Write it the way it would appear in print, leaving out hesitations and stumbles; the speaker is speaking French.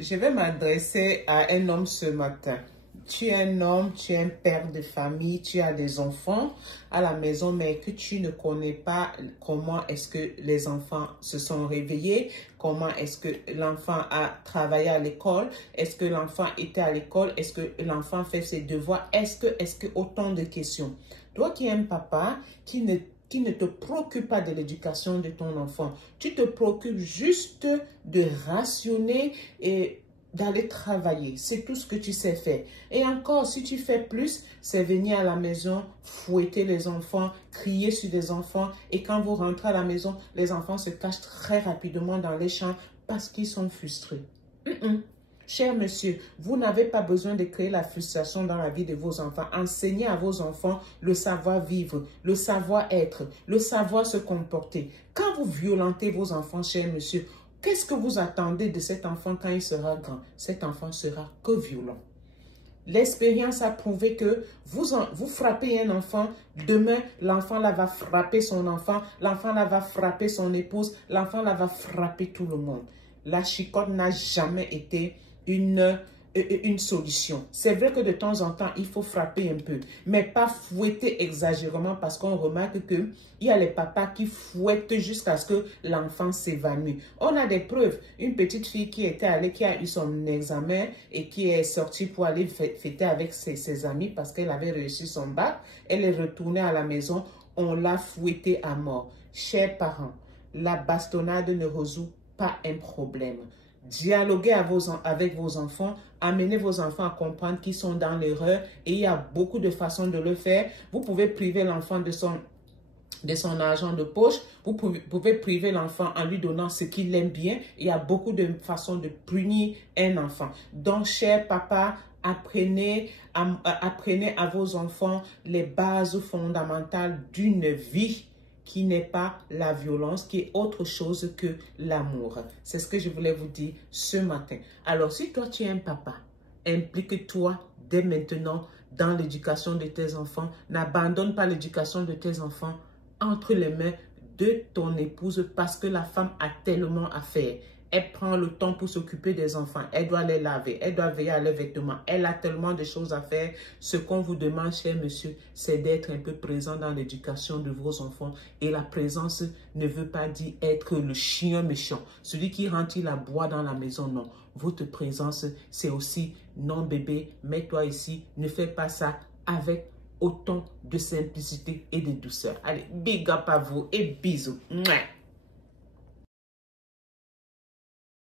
Je vais m'adresser à un homme ce matin. Tu es un homme, tu es un père de famille, tu as des enfants à la maison, mais que tu ne connais pas comment est-ce que les enfants se sont réveillés, comment est-ce que l'enfant a travaillé à l'école, est-ce que l'enfant était à l'école, est-ce que l'enfant fait ses devoirs, est-ce que autant de questions. Toi qui es un papa qui ne te préoccupe pas de l'éducation de ton enfant, tu te préoccupes juste de rationner et d'aller travailler. C'est tout ce que tu sais faire. Et encore, si tu fais plus, c'est venir à la maison, fouetter les enfants, crier sur les enfants. Et quand vous rentrez à la maison, les enfants se cachent très rapidement dans les champs parce qu'ils sont frustrés. Cher monsieur, vous n'avez pas besoin de créer la frustration dans la vie de vos enfants. Enseignez à vos enfants le savoir-vivre, le savoir-être, le savoir se comporter. Quand vous violentez vos enfants, cher monsieur, qu'est-ce que vous attendez de cet enfant quand il sera grand? Cet enfant sera que violent. L'expérience a prouvé que vous frappez un enfant, demain, l'enfant là va frapper son enfant, l'enfant là va frapper son épouse, l'enfant là va frapper tout le monde. La chicotte n'a jamais été une solution. C'est vrai que de temps en temps, il faut frapper un peu, mais pas fouetter exagérément parce qu'on remarque qu'il y a les papas qui fouettent jusqu'à ce que l'enfant s'évanouisse. On a des preuves. Une petite fille qui a eu son examen et qui est sortie pour aller fêter avec ses amis parce qu'elle avait réussi son bac. Elle est retournée à la maison. On l'a fouettée à mort. Chers parents, la bastonnade ne résout pas un problème. Dialoguez avec vos enfants, amenez vos enfants à comprendre qu'ils sont dans l'erreur et il y a beaucoup de façons de le faire. Vous pouvez priver l'enfant de son argent de poche, vous pouvez priver l'enfant en lui donnant ce qu'il aime bien. Il y a beaucoup de façons de punir un enfant. Donc, cher papa, apprenez à vos enfants les bases fondamentales d'une vie qui n'est pas la violence, qui est autre chose que l'amour. C'est ce que je voulais vous dire ce matin. Alors, si toi, tu es un papa, implique-toi dès maintenant dans l'éducation de tes enfants. N'abandonne pas l'éducation de tes enfants entre les mains de ton épouse parce que la femme a tellement à faire. Elle prend le temps pour s'occuper des enfants. Elle doit les laver. Elle doit veiller à leurs vêtements. Elle a tellement de choses à faire. Ce qu'on vous demande, cher monsieur, c'est d'être un peu présent dans l'éducation de vos enfants. Et la présence ne veut pas dire être le chien méchant. Celui qui rentre, il aboie dans la maison, non. Votre présence, c'est aussi, non bébé, mets-toi ici. Ne fais pas ça avec autant de simplicité et de douceur. Allez, big up à vous et bisous. Mouah.